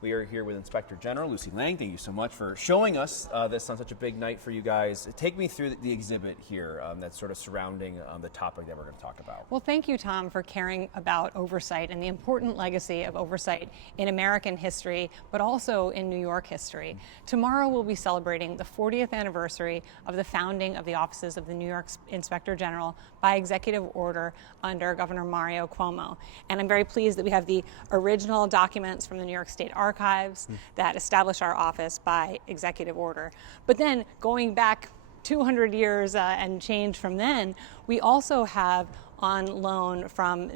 We are here with Inspector General Lucy Lang. Thank you so much for showing us this on such a big night for you guys. Take me through the exhibit here that's sort of surrounding the topic that we're going to talk about. Well, thank you, Tom, for caring about oversight and the important legacy of oversight in American history, but also in New York history. Tomorrow we'll be celebrating the 40th anniversary of the founding of the offices of the New York Inspector General by executive order under Governor Mario Cuomo. And I'm very pleased that we have the original documents from the New York State Archives that establish our office by executive order. But then going back 200 years and change from then, we also have on loan from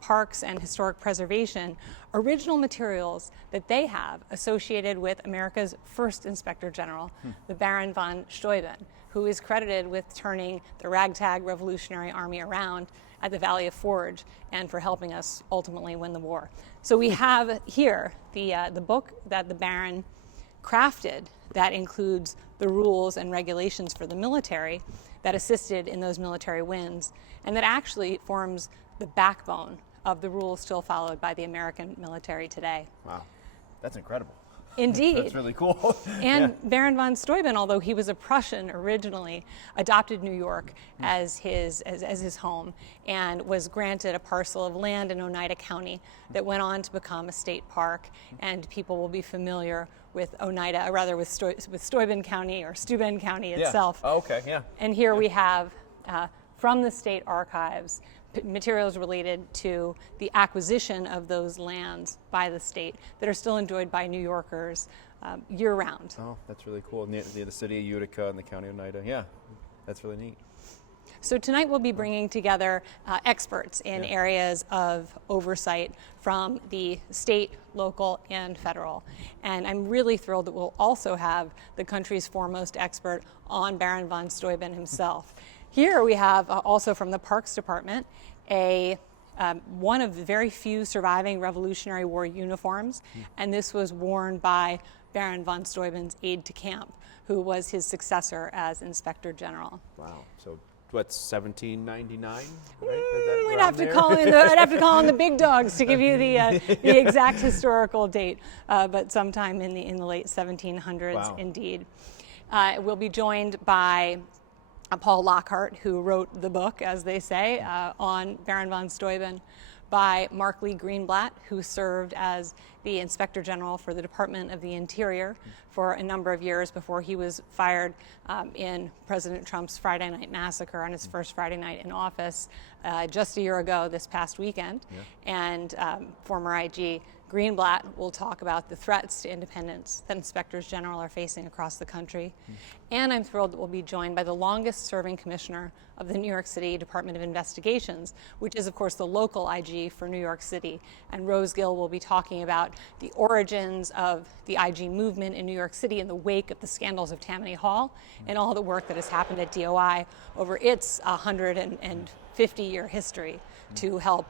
Parks and Historic Preservation original materials that they have associated with America's first Inspector General, the Baron von Steuben, who is credited with turning the ragtag Revolutionary Army around at the Valley of Forge and for helping us ultimately win the war. So we have here the book that the Baron crafted that includes the rules and regulations for the military that assisted in those military wins, and that actually forms the backbone of the rules still followed by the American military today. Wow, that's incredible. Indeed. That's really cool. And Baron von Steuben, although he was a Prussian originally, adopted New York as his home and was granted a parcel of land in Oneida County that went on to become a state park. And people will be familiar with Oneida, or rather with Steuben County or Steuben County itself. Yeah. Oh, okay, yeah. And here we have from the state archives materials related to the acquisition of those lands by the state that are still enjoyed by New Yorkers year-round. Oh, that's really cool. Near the city of Utica and the county of Oneida. Yeah, that's really neat. So tonight we'll be bringing together experts in areas of oversight from the state, local, and federal. And I'm really thrilled that we'll also have the country's foremost expert on Baron von Steuben himself. Here we have also from the Parks Department one of the very few surviving Revolutionary War uniforms, and this was worn by Baron von Steuben's aide-de-camp, who was his successor as Inspector General. Wow. So what's 1799? Right? I'd have to call in the big dogs to give you the exact historical date, but sometime in the late 1700s. Wow. Indeed. We'll be joined by Paul Lockhart, who wrote the book, as they say, on Baron von Steuben, by Mark Lee Greenblatt, who served as the Inspector General for the Department of the Interior for a number of years before he was fired in President Trump's Friday Night Massacre on his first Friday night in office just a year ago this past weekend. And former IG Greenblatt will talk about the threats to independence that inspectors general are facing across the country. And I'm thrilled that we'll be joined by the longest serving commissioner of the New York City Department of Investigations, which is of course the local IG for New York City. And Rose Gill will be talking about the origins of the IG movement in New York City in the wake of the scandals of Tammany Hall and all the work that has happened at DOI over its 150-year history to help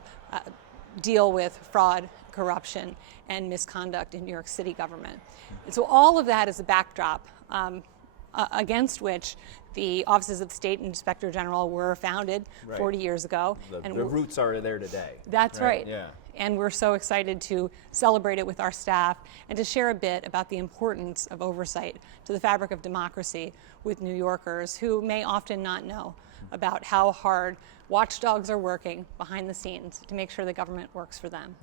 deal with fraud, corruption, and misconduct in New York City government. And so all of that is a backdrop against which the offices of the State Inspector General were founded 40 years ago. The roots are there today. That's right. Yeah. And we're so excited to celebrate it with our staff and to share a bit about the importance of oversight to the fabric of democracy with New Yorkers who may often not know about how hard watchdogs are working behind the scenes to make sure the government works for them.